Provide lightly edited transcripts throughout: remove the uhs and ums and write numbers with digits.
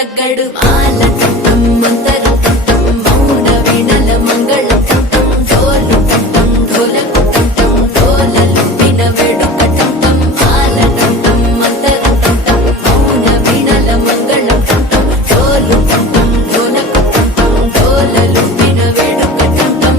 తగ్గడు మాల టం మంతరం టం మౌన వీణల మంగళం టం డోలు టం ఢోలకు టం డోలలు విన వేడుక టం మాల టం మంతరం టం మౌన వీణల మంగళం టం డోలు టం ఢోలకు టం డోలలు విన వేడుక టం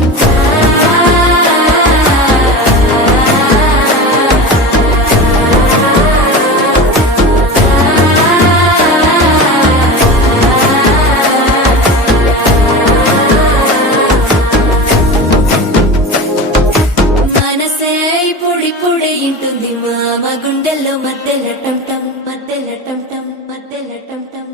మనసే పొడి పొడి ఇంటుంది మామ గుండెల్లో మధ్యల టం టం మధ్యల టం టం మధ్యల టం టం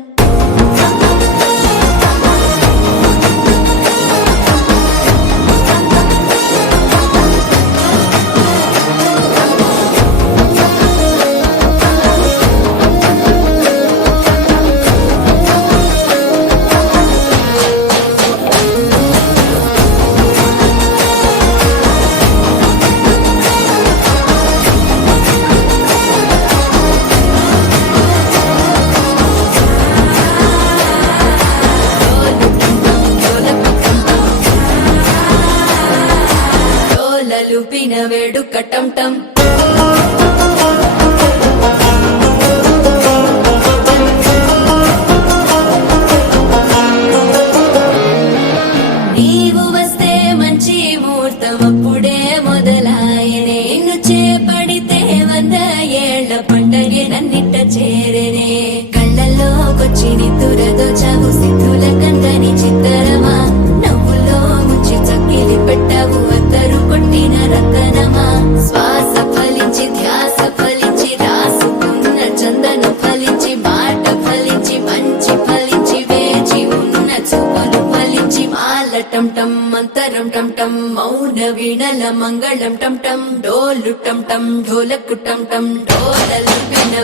లుపిన వేడుక టం టం నీవు వస్తే మంచి ముహూర్తం అప్పుడే మొదలాయనే నిన్ను చేపడితే 100 ఏళ్ల పండగే నన్నిట్ట చేరేనే కళ్ళల్లోకొచ్చి నిద్దురదోచావు సిద్ధుల కందని చిత్తరమా నవ్వులో ముంచి చక్కిలి పెట్టావు అద్దరు కొట్టిన రతనమా శ్వాస ఫలించి ధ్యాస ఫలించి రాసుకున్న చందనం ఫలించి మాట ఫలించి మంచి ఫలించి వేచి ఉన్న చూపులు ఫలించి మాల టం టం మంతరం టం టం మౌన వీణల మంగళం టం టం డోలు టం టం ఢోలకు టం టం డోలలు విన